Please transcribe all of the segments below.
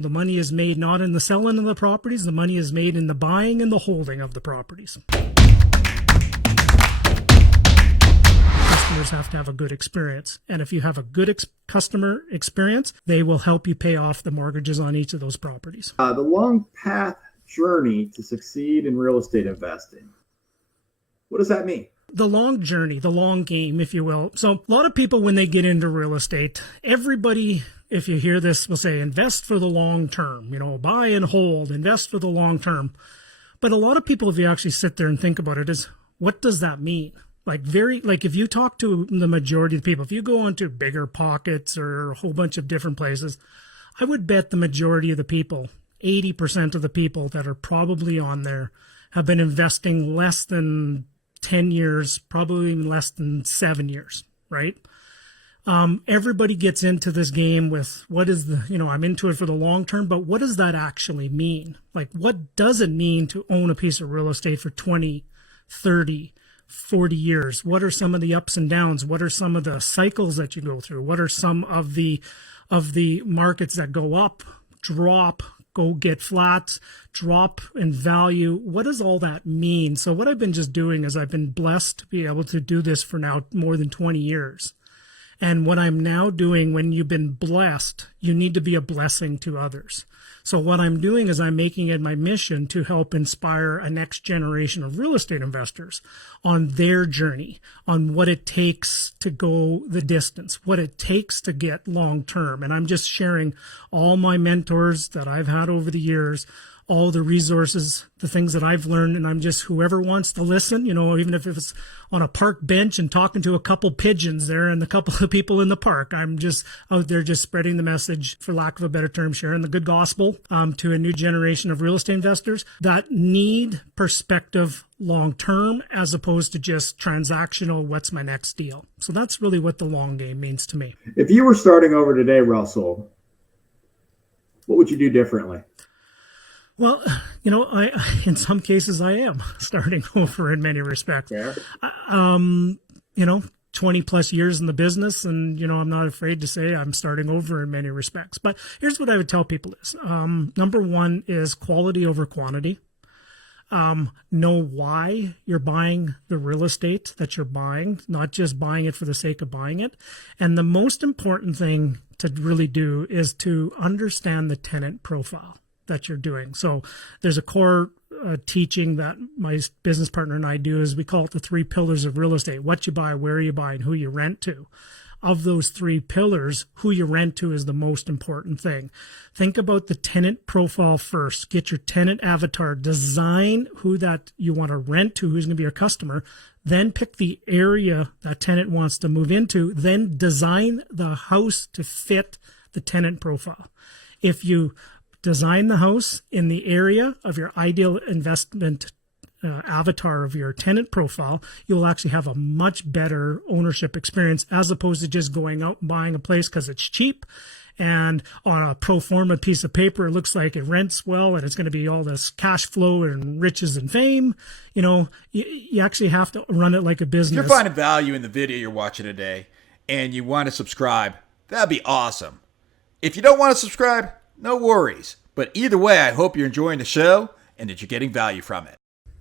The money is made not in the selling of the properties, the money is made in the buying and the holding of the properties. Customers have to have a good experience. And if you have a good customer experience, they will help you pay off the mortgages on each of those properties. The long path journey to succeed in real estate investing. What does that mean? The long journey, the long game, if you will. So a lot of people, when they get into real estate, everybody, if you hear this, will say, invest for the long term, buy and hold, invest for the long term. But a lot of people, if you actually sit there and think about it, is what does that mean? Like if you talk to the majority of the people, if you go onto Bigger Pockets or a whole bunch of different places, I would bet the majority of the people, 80% of the people that are probably on there, have been investing less than 10 years, probably even less than 7 years, right? Everybody gets into this game with what is I'm into it for the long term, but what does that actually mean? Like, what does it mean to own a piece of real estate for 20, 30, 40 years? What are some of the ups and downs? What are some of the cycles that you go through? What are some of the markets that go up, drop, go get flat, drop in value? What does all that mean? So what I've been just doing is I've been blessed to be able to do this for now more than 20 years. And what I'm now doing, when you've been blessed, you need to be a blessing to others. So what I'm doing is I'm making it my mission to help inspire a next generation of real estate investors on their journey, on what it takes to go the distance, what it takes to get long term. And I'm just sharing all my mentors that I've had over the years, all the resources, the things that I've learned, and I'm just, whoever wants to listen, even if it's on a park bench and talking to a couple pigeons there and a couple of people in the park, I'm just out there just spreading the message, for lack of a better term, sharing the good gospel to a new generation of real estate investors that need perspective long term as opposed to just transactional, what's my next deal? So that's really what the long game means to me. If you were starting over today, Russell, what would you do differently? Well, in some cases I am starting over in many respects. Yeah. 20 plus years in the business, and, I'm not afraid to say I'm starting over in many respects. But here's what I would tell people is, number one is quality over quantity. Know why you're buying the real estate that you're buying, not just buying it for the sake of buying it. And the most important thing to really do is to understand the tenant profile that you're doing. So there's a core teaching that my business partner and I do, is we call it the 3 pillars of real estate: what you buy, where you buy, and who you rent to. Of those 3 pillars, who you rent to is the most important thing. Think about the tenant profile first. Get your tenant avatar, design who that you want to rent to, who's going to be your customer. Then pick the area that tenant wants to move into. Then design the house to fit the tenant profile. If you design the house in the area of your ideal investment avatar of your tenant profile, you'll actually have a much better ownership experience as opposed to just going out and buying a place because it's cheap and on a pro forma piece of paper it looks like it rents well and it's going to be all this cash flow and riches and fame. You actually have to run it like a business. If you're finding value in the video you're watching today and you want to subscribe, that'd be awesome. If you don't want to subscribe, no worries. But either way, I hope you're enjoying the show and that you're getting value from it.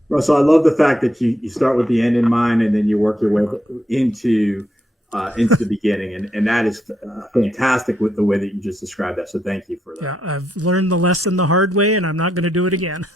Russell, I love the fact that you start with the end in mind and then you work your way into the beginning. And that is fantastic with the way that you just described that. So thank you for that. Yeah, I've learned the lesson the hard way and I'm not going to do it again.